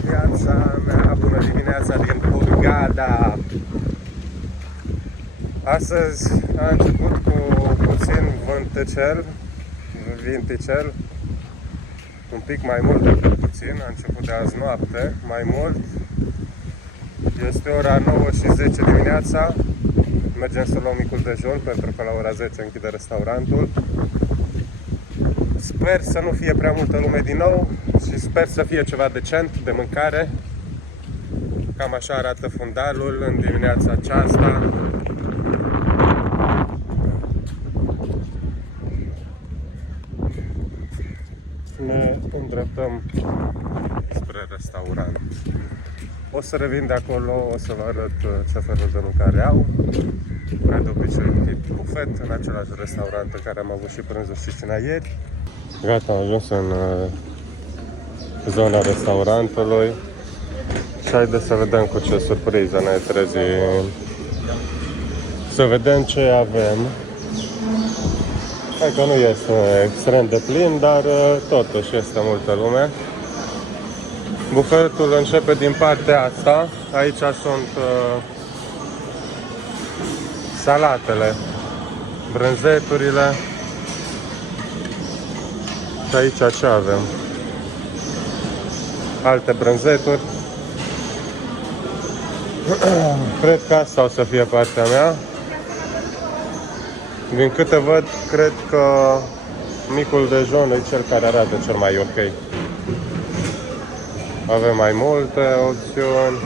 viața mea, bună dimineața din Hurghada. Astăzi a început cu puțin vinticel, un pic mai mult decât puțin, a început de azi noapte, mai mult. Este ora 9:10 dimineața, mergem să luăm micul dejun pentru că la ora 10 închide restaurantul. Sper să nu fie prea multă lume din nou și sper să fie ceva decent de mâncare. Cam așa arată fundalul în dimineața aceasta. Ne îndreptăm spre restaurant. O să revin de acolo, o să vă arăt ce felul de mâncare au. Ca de obicei, tip bufet, în același restaurant în care am avut și prânzul și cina ieri. Gata, am ajuns în zona restaurantului și haideți să vedem cu ce surpriză ne trezim. Să vedem ce avem. Hai că nu este extrem de plin, dar totuși este multă lume. Bufetul începe din partea asta. Aici sunt salatele, brânzeturile. Și aici ce avem? Alte brânzeturi. Cred că asta o să fie partea mea. Din câte văd, cred că micul dejun e cel care arată cel mai ok. Avem mai multe opțiuni.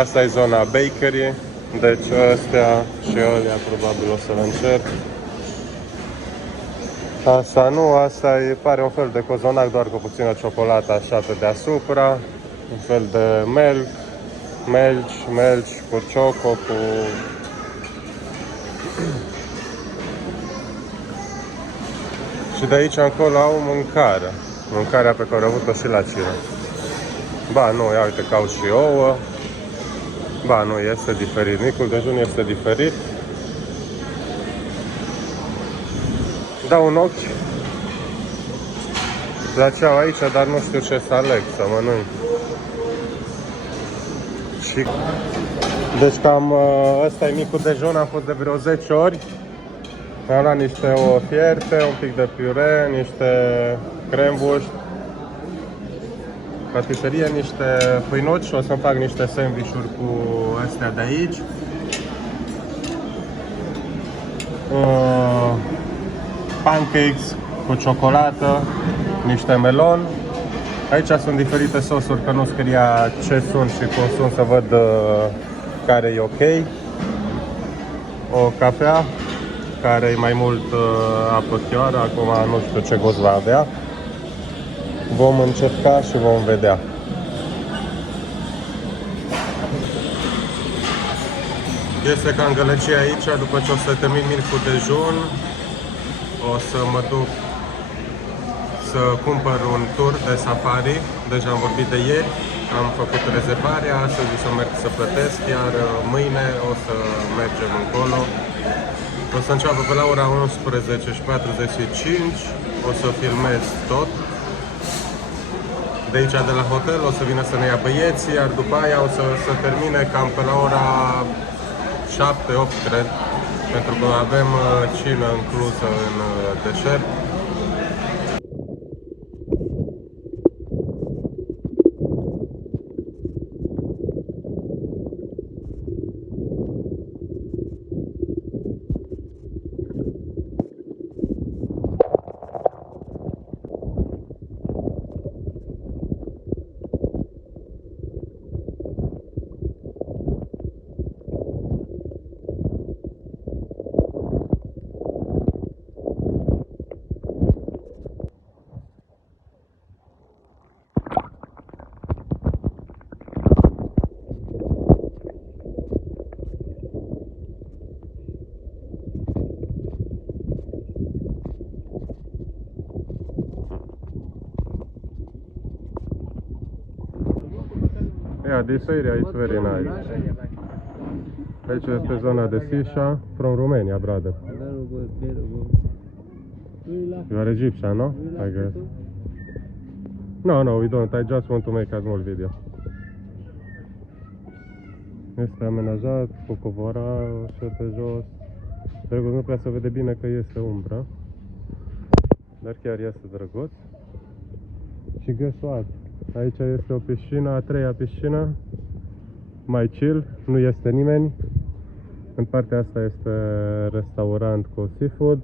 Asta e zona bakery, deci astea și alea probabil o să le încerc. Asta nu, asta e, pare un fel de cozonac, doar cu puțină ciocolată așa pe deasupra. Un fel de melci cu cioco, cu... Și de aici încolo au mâncarea pe care au avut-o și la cină. Ba nu, ia uite că au și ouă. Ba nu, este diferit, micul dejun este diferit. Dau un ochi la ce au aici, dar nu știu ce să aleg, să mănânc. Și... Deci cam ăsta e micul dejun, am fost de vreo 10 ori. Mi-am luat niște ouă fierte, un pic de piure, niște crembuși, patiserie, niște pâinuci. O să-mi fac niște sandwich-uri cu astea de aici. Pancakes cu ciocolată, niște melon. Aici sunt diferite sosuri, că nu scria ce sunt și cum sunt, să văd care e ok. O cafea, care e mai mult apă chioară, acum nu știu ce gust va avea. Vom încerca și vom vedea. Este cam gălăgie aici, după ce o să termin micul dejun, o să mă duc să cumpăr un tur de safari. Deja am vorbit de ieri, am făcut rezervarea, astăzi o să merg să plătesc, iar mâine o să mergem încolo. O să înceapă pe la ora 11:45, o să filmez tot. De aici, de la hotel, o să vină să ne ia băieții, iar după aia o să termine cam pe la ora 7-8, cred, pentru că avem cină inclusă în deșert. Yeah, this area is very nice. Aici este zona de Sisha, from Romania, brother. Very good, very good. You are Egyptian, no? I guess. No, no, we don't. I just want to make a small video. Este amenajat cu covoraul și pe jos. Drăguț, nu prea se vede bine că este umbră. Dar chiar este drăguț. Și guess what? Aici este o piscină, a treia piscină. Mai chill, nu este nimeni. În partea asta este restaurant cu seafood.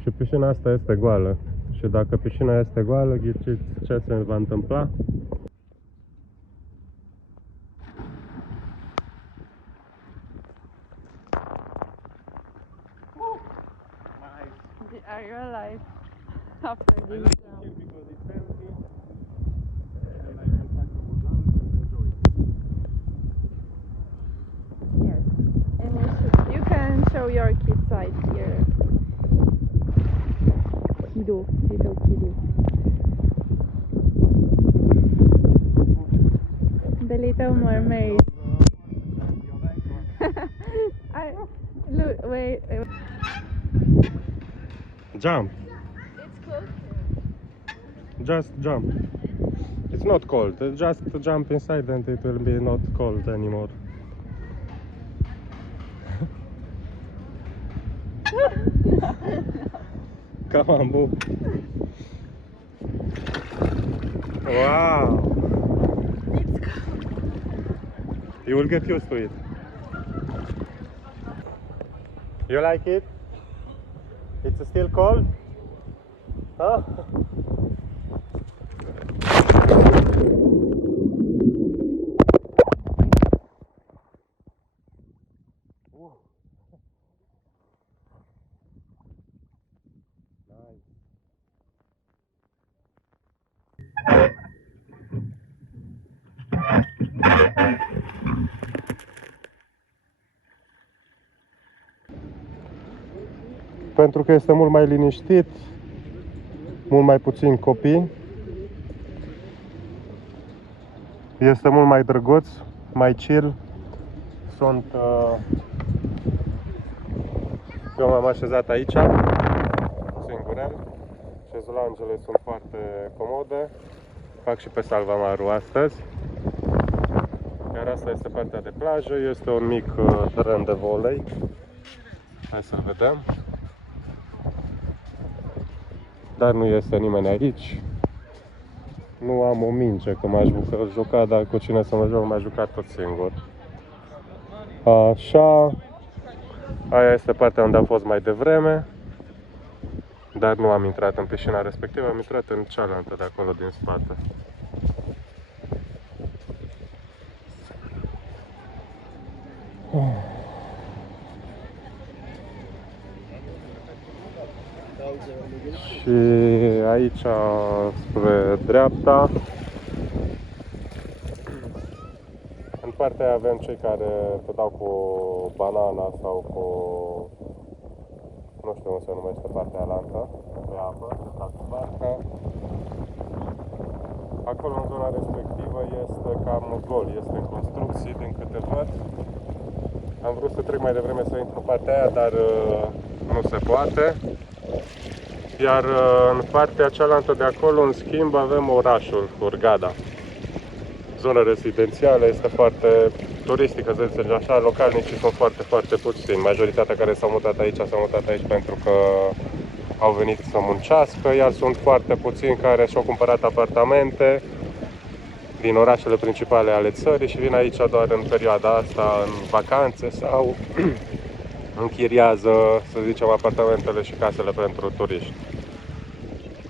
Și piscina asta este goală. Și dacă piscina este goală, ghiciți ce se va întâmpla? Are you alive? After this jump. Yes. And you can show your kid side here. Kiddo, little kiddo. The Little Mermaid. Look, wait. Jump. It's close. Just jump. It's not cold. Just jump inside and it will be not cold anymore. Come on, boo. Wow. It's cold. You will get used to it. You like it? It's still cold? Huh? Pentru că este mult mai liniștit, mult mai puțin copii, este mult mai drăguț, mai chill. Eu m-am așezat aici, singurel. Șezlongele sunt foarte comode. Fac și pe salvamaru astăzi. Iar asta este partea de plajă, este un mic teren de volei. Hai să-l vedem. Dar nu este nimeni aici. Nu am o minge că m-aș juca, dar cu cine să mă joc, m-aș juca tot singur. Așa. Aia este partea unde am fost mai devreme. Dar nu am intrat în piscina respectivă, am intrat în cealaltă de acolo din spate. Și aici, spre dreapta, în partea aia avem cei care te dau cu banana sau cu, nu știu cum se numește partea alantă, pe apă, te fac cu barca. Acolo, în zona respectivă, este cam gol, este în construcții, din câte văd. Am vrut să trec mai devreme să intru în partea aia, dar nu se poate. Iar în partea cealaltă de acolo, în schimb, avem orașul Hurghada. Zona rezidențială este foarte turistică, să zicem așa, localnicii sunt foarte, foarte puțini. Majoritatea care s-au mutat aici pentru că au venit să muncească, iar sunt foarte puțini care și-au cumpărat apartamente din orașele principale ale țării și vin aici doar în perioada asta, în vacanțe sau închiriază, să zicem, apartamentele și casele pentru turiști.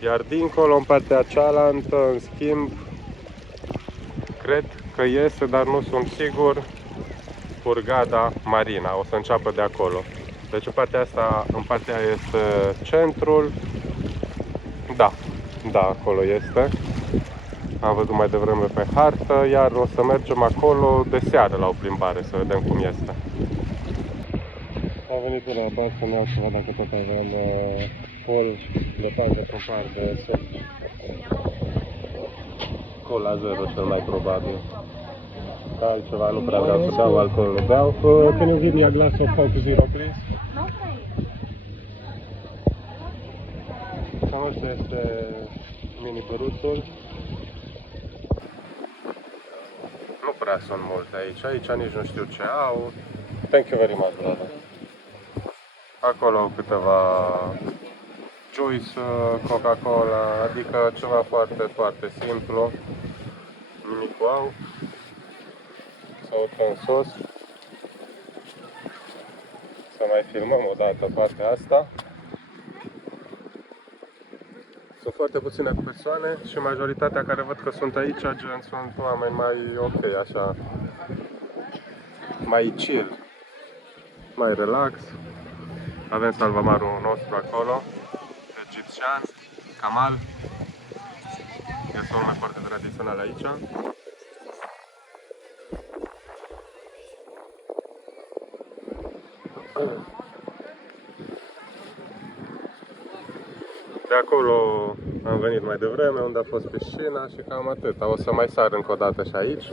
Iar dincolo, în partea cealaltă, în schimb, cred că este, dar nu sunt sigur, Hurghada Marina. O să înceapă de acolo. Deci în partea asta, în partea aia este centrul. Da, acolo este. Am văzut mai devreme pe hartă, iar o să mergem acolo de seară la o plimbare, să vedem cum este. Am venit la bas să ne-au ceva dacă tot avem pol de pază cu par de surf. Cola zero cel mai probabil. Altceva nu prea vreau să beau, alcool nu beau. Can you give me a glass of Coke Zero, please? No, thanks. cam asta este mini băruțul. Nu prea sunt multe aici nici nu știu ce au. Thank you very much, brother. Acolo câteva juice, Coca-Cola, adică ceva foarte, foarte simplu. Nimic wow. Să urcăm sus. Să mai filmăm o dată partea asta. Sunt foarte puține persoane și majoritatea care văd că sunt aici, gen, sunt oameni mai ok, așa, mai chill, mai relax. Avem salvamarul nostru acolo, egipțian, Kamal. Este unul mai foarte tradițional aici. De acolo am venit mai devreme, unde a fost piscina și cam atât. O să mai sar încă o dată și aici.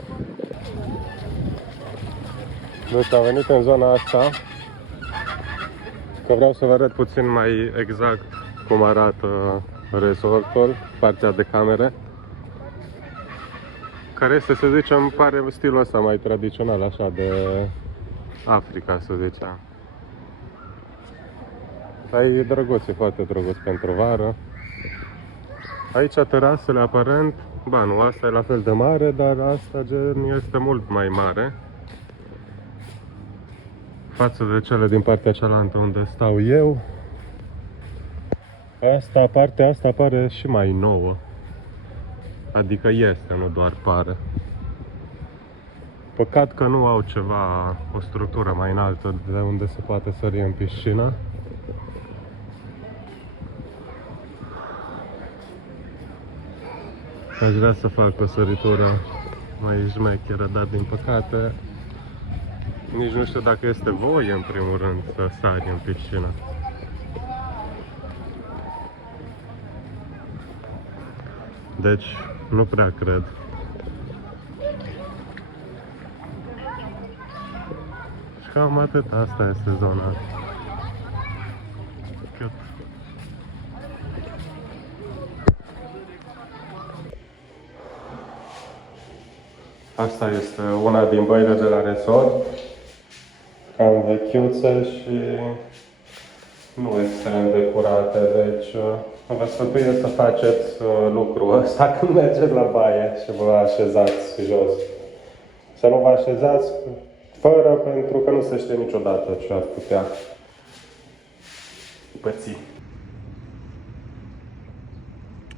Deci am venit în zona asta, că vreau să vă arăt puțin mai exact cum arată resortul, partea de camere, care este, să zicem, pare stilul ăsta mai tradițional, așa, de Africa, să zicem. E drăguț, e foarte drăguț pentru vară. Aici terasele, aparent, nu, asta e la fel de mare, dar asta gen este mult mai mare față de cele din partea cealaltă unde stau eu. Partea asta pare și mai nouă. Adică este, nu doar pare. Păcat că nu au ceva, o structură mai înaltă de unde se poate sări în piscină. Aș vrea să fac o săritură mai șmecheră, dar din păcate nici nu știu dacă este voie în primul rând să sari în piscină. Deci nu prea cred. Și cam atât, asta este zona. Cute. Asta este una din băile de la resort. Cam vechiuțe și nu extrem de curate, deci vă sfătuiesc să faceți lucrul ăsta când mergeți la baie și vă așezați jos. Să nu vă așezați fără, pentru că nu se știe niciodată ce ați putea păți.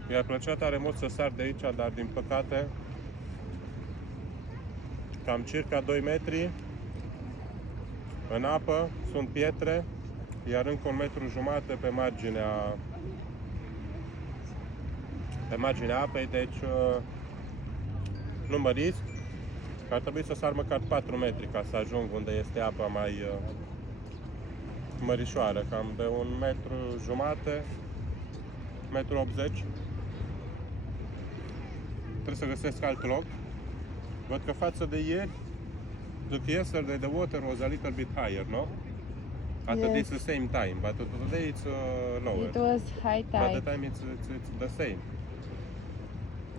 Mi-ar plăcea tare mult să sar de aici, dar din păcate cam circa 2 metri în apă sunt pietre, iar încă 1,5 metri pe marginea apei, deci nu mă risc. Ar trebui să sar măcar 4 metri ca să ajung unde este apa mai mărișoară, cam de 1,5 metri, 1,80 m. Trebuie să găsesc alt loc. Văd că față de ieri, yesterday the water was a little bit higher, no? At Yes. it's the same time, but today it's lower. It was high But the tide. time it's the same.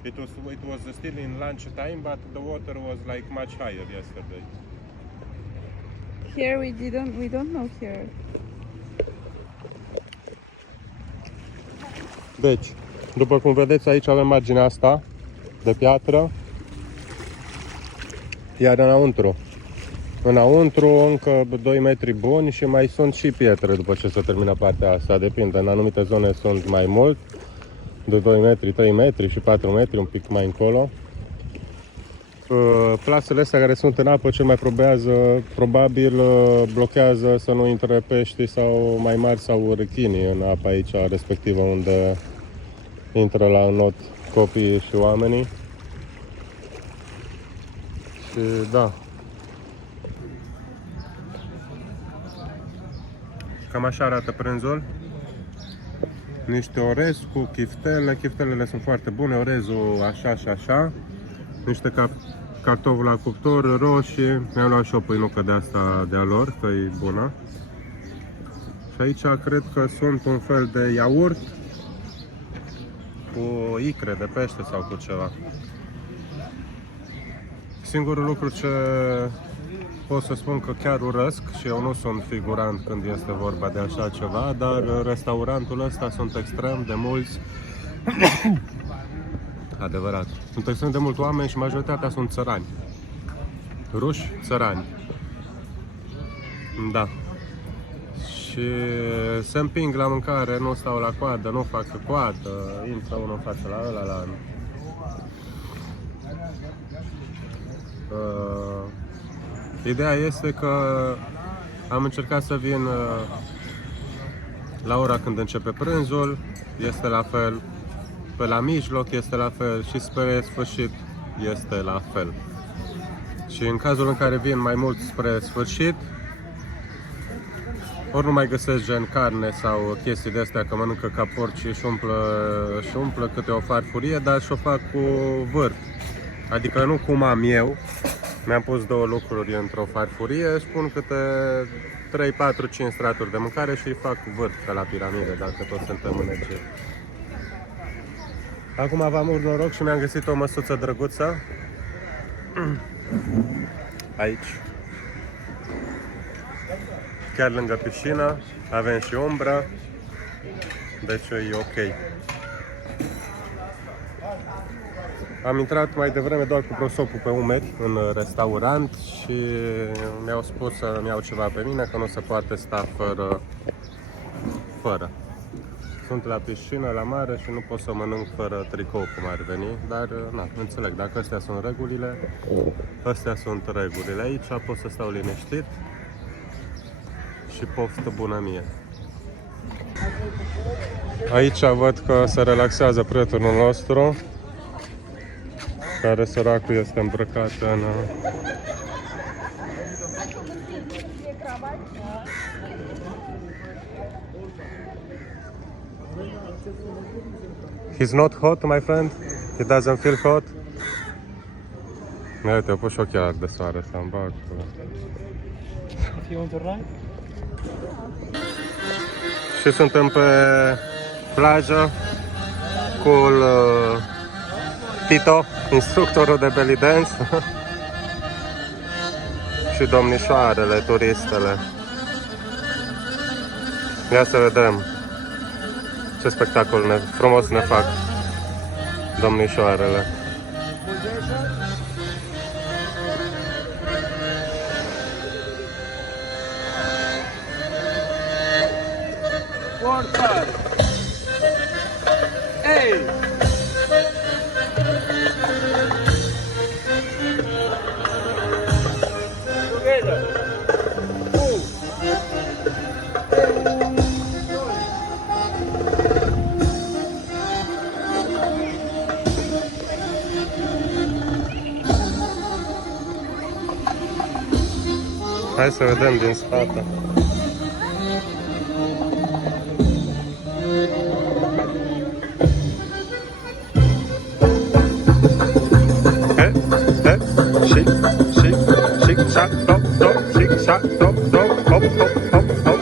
It was still in lunch time, but the water was like much higher yesterday. Here we don't know here. Deci, după cum vedeți, aici avem marginea asta de piatră, iar înăuntru încă 2 metri buni și mai sunt și pietre după ce se termină partea asta, depinde, în anumite zone sunt mai mult, de 2 metri, 3 metri și 4 metri, un pic mai încolo. Plasele astea care sunt în apă cel mai probabil blochează să nu intre pești sau mai mari sau rechinii în apa aici respectivă unde intră la înot copiii și oamenii. Și da. Cam așa arată prânzul. Niște orez cu chiftele. Chiftelele sunt foarte bune, orezul așa și așa. Niște cartofi la cuptor, roșii. Mi-am luat și o pâinucă de asta de-a lor, că e bună. Și aici cred că sunt un fel de iaurt cu icre de pește sau cu ceva. Singurul lucru ce pot să spun că chiar urăsc, și eu nu sunt figurant când este vorba de așa ceva, dar restaurantul ăsta sunt extrem de mulți. Adevărat. Sunt extrem de mulți oameni și majoritatea sunt țărani. Ruși, țărani. Da. Și se împing la mâncare, nu stau la coadă, nu fac coadă, intră unul în față la ăla, la... Ideea este că am încercat să vin la ora când începe prânzul, este la fel, pe la mijloc este la fel și spre sfârșit este la fel. Și în cazul în care vin mai mult spre sfârșit, ori nu mai găsesc gen carne sau chestii de astea, că mănâncă ca porci și umplă câte o farfurie, dar și o fac cu vârf. Adică nu cum am eu, mi-am pus două lucruri într-o farfurie, își pun câte 3, 4, 5 straturi de mâncare și îi fac vârf ca la piramide, dacă tot suntem în Egipt. Acum v-am mult noroc și mi-am găsit o măsuță drăguță aici, chiar lângă piscină, avem și umbră, deci e ok. Am intrat mai devreme doar cu prosopul pe umeri în restaurant și mi-au spus să-mi iau ceva pe mine, că nu se poate sta fără. Sunt la piscină, la mare și nu pot să mănânc fără tricou, cum ar veni, dar na, înțeleg, dacă astea sunt regulile, astea sunt regulile. Aici pot să stau liniștit și poftă bună mie. Aici văd că se relaxează prietenul nostru, care săracul este îmbrăcat în... He's not hot, my friend? He doesn't feel hot? Uite, eu pus și ochelari de soare să-mi bag. If you want to ride? Și suntem pe plajă cu Tito, instructorul de belly dance și domnișoarele, turistele. Ia să vedem ce spectacol frumos ne fac domnișoarele. Hey! Together. Hai să vedem din spate. Shake, shake, top, top, shake, top, top, hop, hop, hop, hop.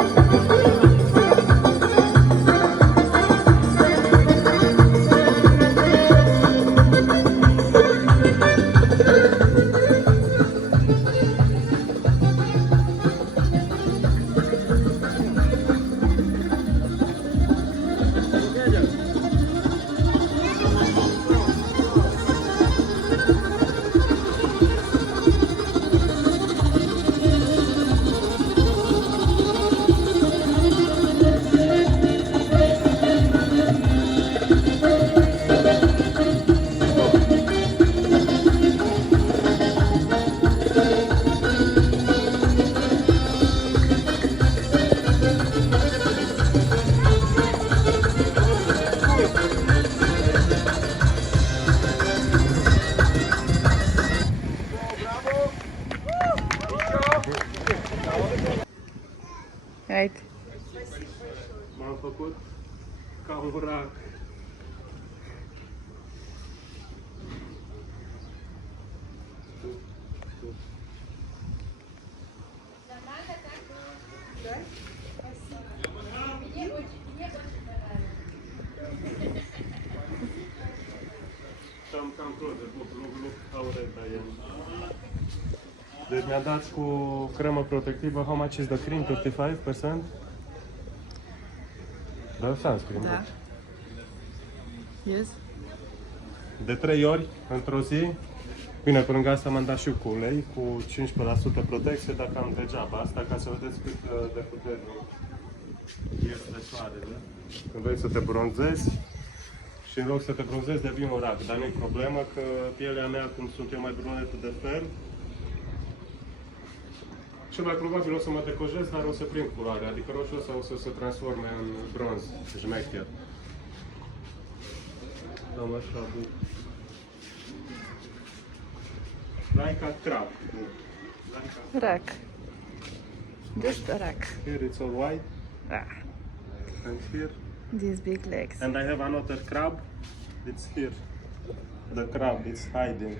Right. M-am făcut ca un rac. come closer. Look how red I am. Deci mi-a dat cu cremă protectivă. How much is the cream? 35%? Da, sunscreen. Da. Yes. De 3 ori într-o zi. Bine, pe lângă asta m-am dat și eu cu ulei, cu 15% protecție, dacă am degeaba asta, ca să vedeți cât de puternic este soarele. Când vrei să te bronzezi și în loc să te bronzezi devii un rac, dar nu e problemă că pielea mea, cum sunt eu mai brunetă de fer, și mai probabil o să mă decojez, dar o să prind culoarea, adică roșu ăsta o să se transforme în bronz, șmecher. Dăm așa, like a crab. Like a... Rack. Just a rack. Here it's all white, Ah, and here. these big legs. And I have another crab. It's here. The crab is hiding.